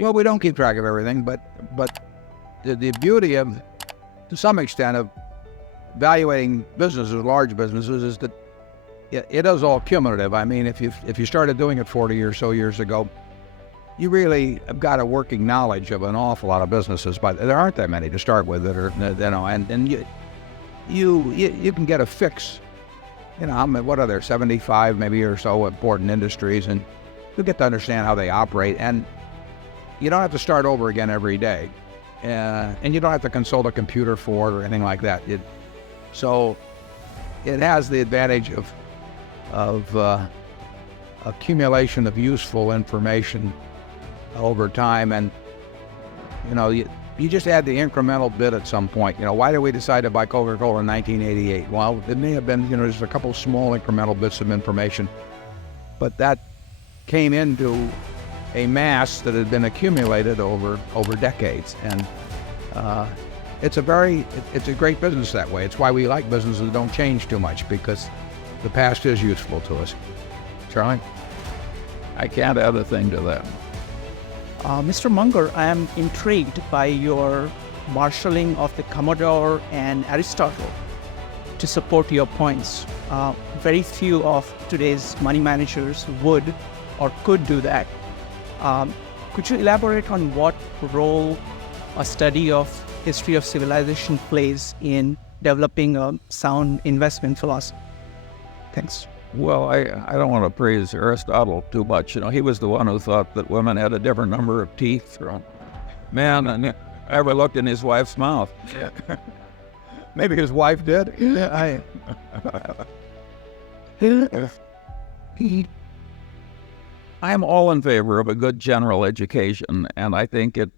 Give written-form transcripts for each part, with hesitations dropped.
Well, we don't keep track of everything, but the beauty of, to some extent, of evaluating businesses, large businesses, is that it is all cumulative. I mean, if you started doing it 40 or so years ago, you really have got a working knowledge of an awful lot of businesses, but there aren't that many to start with that are, and you can get a fix. What are there, 75 maybe or so important industries, and you get to understand how they operate, and you don't have to start over again every day, and you don't have to consult a computer for it or anything like that. So it has the advantage of accumulation of useful information over time, and you just add the incremental bit at some point. Why did we decide to buy Coca-Cola in 1988? Well, it may have been just a couple small incremental bits of information, but that came into a mass that had been accumulated over decades, and it's a great business that way. It's why we like businesses that don't change too much, because the past is useful to us. Charlie? I can't add a thing to that. Mr. Munger, I am intrigued by your marshalling of the Commodore and Aristotle to support your points. Very few of today's money managers would or could do that. Could you elaborate on what role a study of history of civilization plays in developing a sound investment philosophy? Thanks. Well, I don't want to praise Aristotle too much. He was the one who thought that women had a different number of teeth from men, and I ever looked in his wife's mouth. Maybe his wife did. I'm all in favor of a good general education, and I think it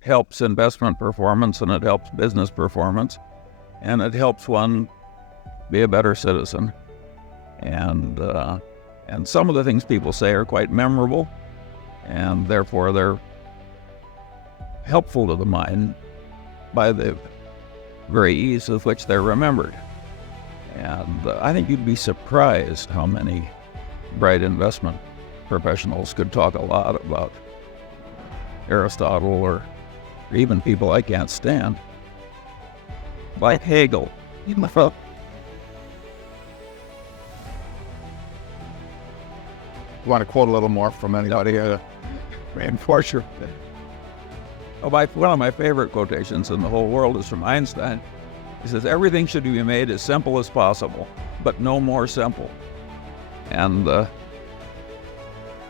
helps investment performance, and it helps business performance, and it helps one be a better citizen. And some of the things people say are quite memorable, and therefore they're helpful to the mind by the very ease with which they're remembered. And I think you'd be surprised how many bright investment professionals could talk a lot about Aristotle, or even people I can't stand, like Hegel. You want to quote a little more from anybody to reinforce your... One of my favorite quotations in the whole world is from Einstein. He says, everything should be made as simple as possible, but no more simple. And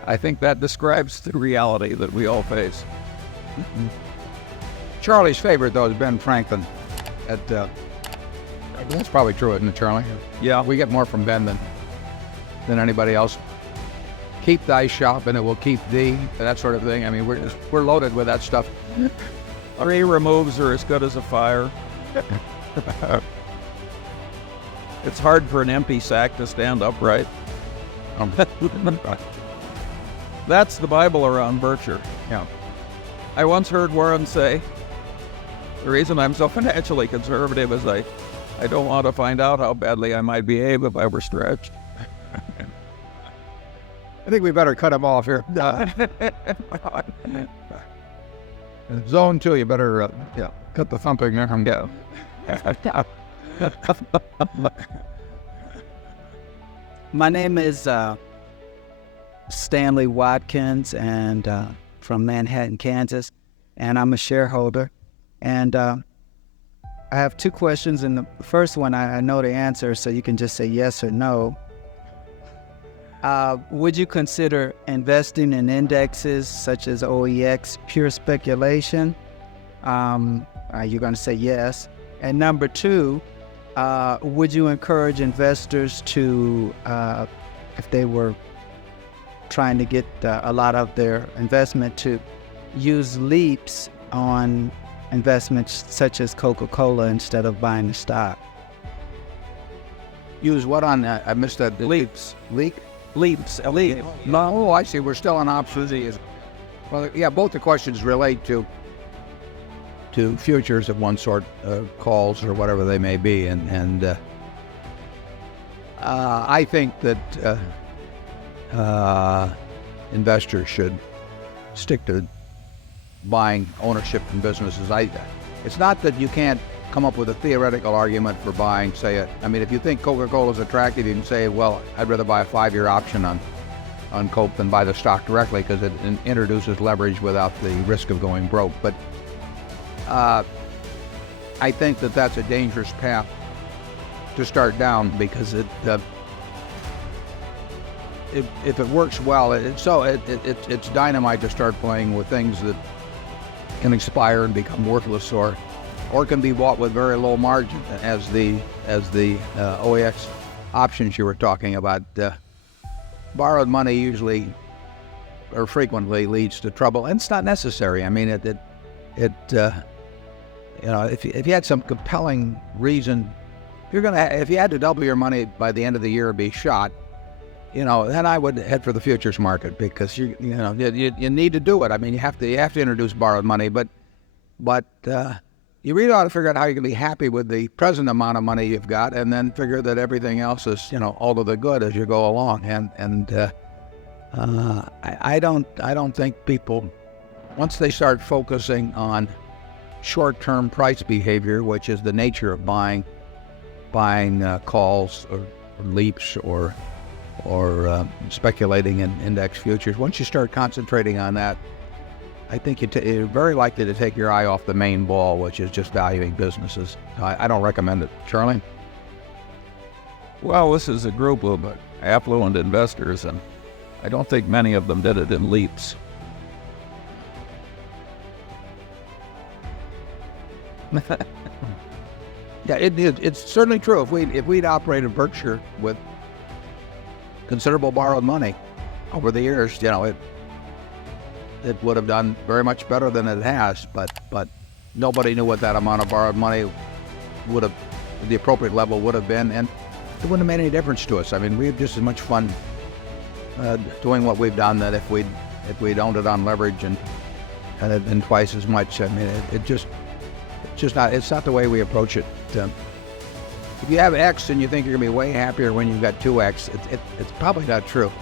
I think that describes the reality that we all face. Charlie's favorite, though, is Ben Franklin. That's probably true, isn't it, Charlie? Yeah. We get more from Ben than anybody else. Keep thy shop and it will keep thee, that sort of thing. I mean, we're loaded with that stuff. 3 removes are as good as a fire. It's hard for an empty sack to stand upright. That's the Bible around Berkshire. Yeah. I once heard Warren say, the reason I'm so financially conservative is I don't want to find out how badly I might behave if I were stretched. I think we better cut him off here. Zone 2, you better cut the thumping there and go. My name is Stanley Watkins, and from Manhattan, Kansas, and I'm a shareholder. And I have 2 questions, and the first one I know the answer, so you can just say yes or no. Would you consider investing in indexes such as OEX pure speculation? You're going to say yes. And number 2, would you encourage investors to, if they were trying to get a lot of their investment, to use leaps on investments such as Coca-Cola instead of buying the stock? Use what on that? I missed that. Leaps. Leak? Leaps. No, I see. We're still on options. Well, yeah, both the questions relate to futures of one sort, calls or whatever they may be, and I think that investors should stick to buying ownership in businesses. It's not that you can't come up with a theoretical argument for buying, say, if you think Coca-Cola is attractive, you can say, well, I'd rather buy a 5-year option on Coke than buy the stock directly because it introduces leverage without the risk of going broke. But I think that that's a dangerous path to start down because if it works well, it's dynamite to start playing with things that can expire and become worthless or can be bought with very low margin, as the OEX options you were talking about. Borrowed money usually or frequently leads to trouble, and it's not necessary. I mean, if you had some compelling reason, if you had to double your money by the end of the year and be shot, then I would head for the futures market because you need to do it. I mean, you have to introduce borrowed money, but you really ought to figure out how you can be happy with the present amount of money you've got, and then figure that everything else is all to the good as you go along. I don't think people, once they start focusing on short-term price behavior, which is the nature of buying calls or leaps or speculating in index futures. Once you start concentrating on that, I think you're very likely to take your eye off the main ball, which is just valuing businesses. I don't recommend it. Charlie? Well, this is a group of affluent investors, and I don't think many of them did it in leaps. Yeah, it's certainly true. If we'd operated Berkshire with considerable borrowed money over the years, it would have done very much better than it has. But nobody knew what that amount of borrowed money the appropriate level would have been, and it wouldn't have made any difference to us. I mean, we had just as much fun doing what we've done that if we'd owned it on leverage and it had been twice as much. I mean, it's not the way we approach it. If you have X and you think you're going to be way happier when you've got 2X, it's probably not true.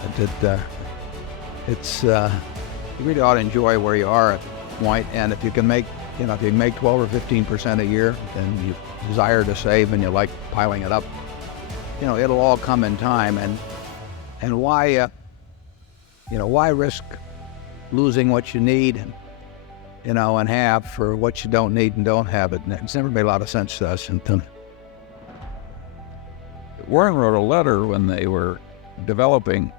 You really ought to enjoy where you are at the point, and if you can make 12 or 15% a year, and you desire to save and you like piling it up, it'll all come in time. And why risk losing what you need, and have for what you don't need and don't have it? It's never made a lot of sense to us. Warren wrote a letter when they were developing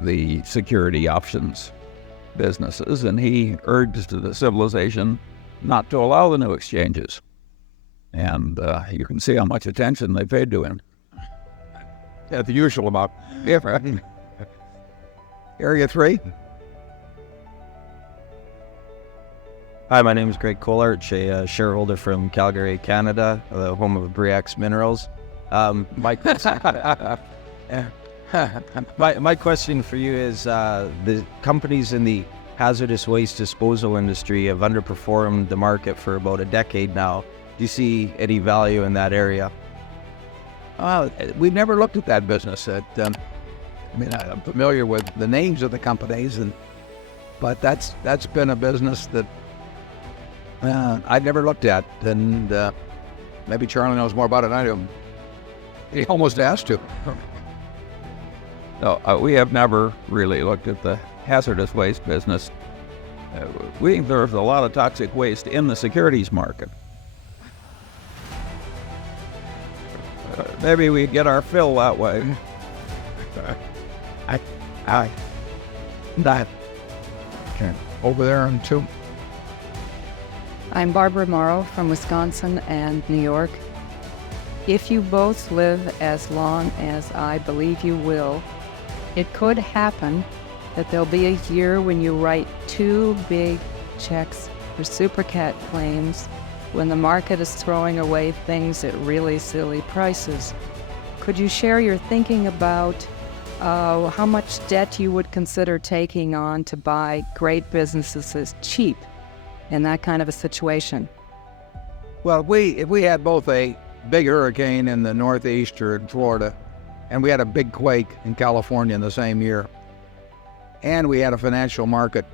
the security options businesses, and he urged the civilization not to allow the new exchanges. And you can see how much attention they paid to him. Yeah, the usual amount. Yeah, right. Area 3. Hi, my name is Greg Kolarch, a shareholder from Calgary, Canada, the home of Briax Minerals. My question for you is, the companies in the hazardous waste disposal industry have underperformed the market for about a decade now. Do you see any value in that area? We've never looked at that business. I'm familiar with the names of the companies, but that's been a business that I've never looked at, and maybe Charlie knows more about it than I do. He almost has to. No, we have never really looked at the hazardous waste business. We think there's a lot of toxic waste in the securities market. Maybe we get our fill that way. Over there on 2. I'm Barbara Morrow from Wisconsin and New York. If you both live as long as I believe you will, it could happen that there'll be a year when you write 2 big checks for super cat claims when the market is throwing away things at really silly prices. Could you share your thinking about how much debt you would consider taking on to buy great businesses cheap in that kind of a situation? Well, if we had both a big hurricane in the Northeast or in Florida, and we had a big quake in California in the same year, and we had a financial market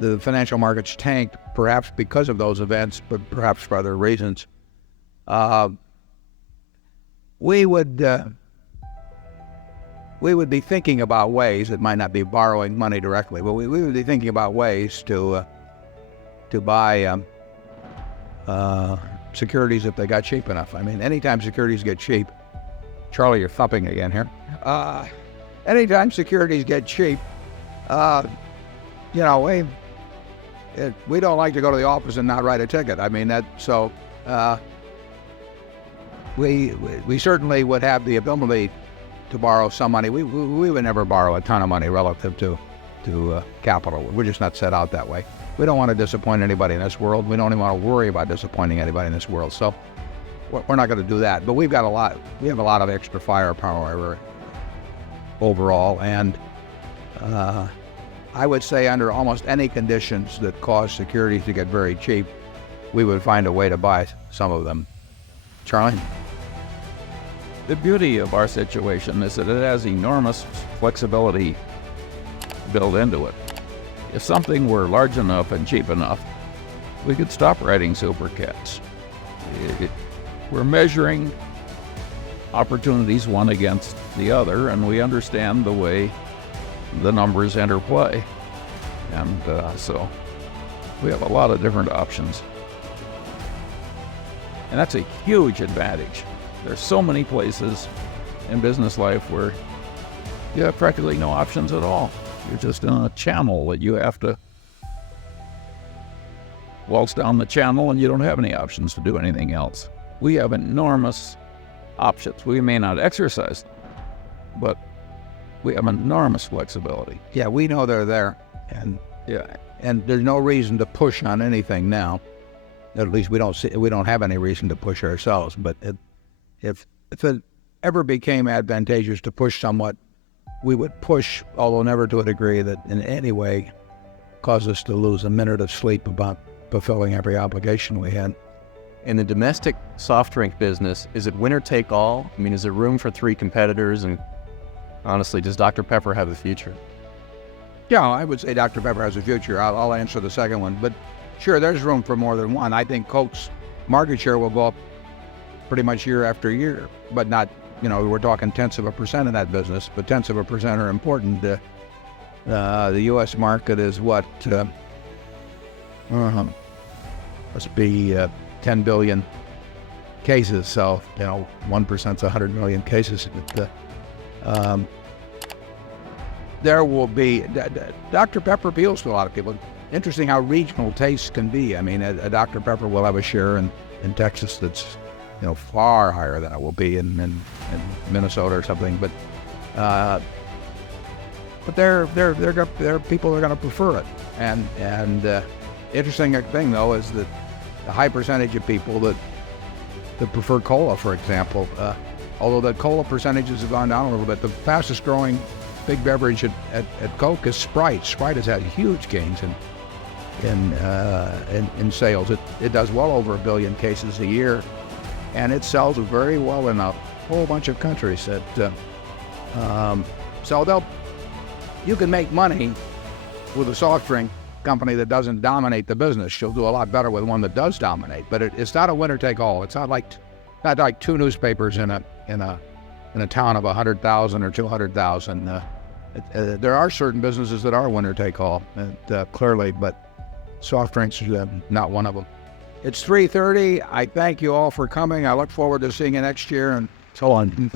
the financial markets tanked, perhaps because of those events, but perhaps for other reasons, we would be thinking about ways, it might not be borrowing money directly, but we would be thinking about ways to buy securities if they got cheap enough. I mean, anytime securities get cheap, Charlie, you're thumping again here. Anytime securities get cheap, we don't like to go to the office and not write a ticket. I mean, we certainly would have the ability to borrow some money. We would never borrow a ton of money relative to capital. We're just not set out that way. We don't want to disappoint anybody in this world. We don't even want to worry about disappointing anybody in this world. So we're not going to do that. But we have a lot of extra firepower overall, and I would say under almost any conditions that cause securities to get very cheap, we would find a way to buy some of them. Charlie? The beauty of our situation is that it has enormous flexibility built into it. If something were large enough and cheap enough, we could stop writing super cats. We're measuring opportunities one against the other, and we understand the way the numbers interplay. And so we have a lot of different options. And that's a huge advantage. There's so many places in business life where you have practically no options at all. You're just in a channel that you have to waltz down the channel, and you don't have any options to do anything else. We have enormous options. We may not exercise them, but we have enormous flexibility. Yeah, we know they're there, and there's no reason to push on anything now. At least we don't have any reason to push ourselves. But if it ever became advantageous to push somewhat, we would push, although never to a degree that in any way caused us to lose a minute of sleep about fulfilling every obligation we had. In the domestic soft drink business, is it winner take all? I mean, is there room for three competitors? And honestly, does Dr. Pepper have a future? Yeah, I would say Dr. Pepper has a future. I'll answer the second one. But sure, there's room for more than one. I think Coke's market share will go up pretty much year after year, but not, we're talking tenths of a percent in that business, but tenths of a percent are important. The U.S. market is what? Must be 10 billion cases, so 1%'s 100 million cases. There will be Dr. Pepper appeals to a lot of people. Interesting how regional tastes can be. I mean, a Dr. Pepper will have a share in Texas that's far higher than it will be in Minnesota or something. But there are people that are going to prefer it. And interesting thing though is that the high percentage of people that prefer cola, for example, although the cola percentages have gone down a little bit, the fastest growing big beverage at Coke is Sprite. Sprite has had huge gains in sales. It does well over 1 billion cases a year, and it sells very well in a whole bunch of countries. So you can make money with a soft drink company that doesn't dominate the business. You'll do a lot better with one that does dominate. But it's not a winner take all. It's not like two newspapers in a town of 100,000 or 200,000. There are certain businesses that are winner take all, clearly, but soft drinks is not one of them. It's 3:30. I thank you all for coming. I look forward to seeing you next year, and so on.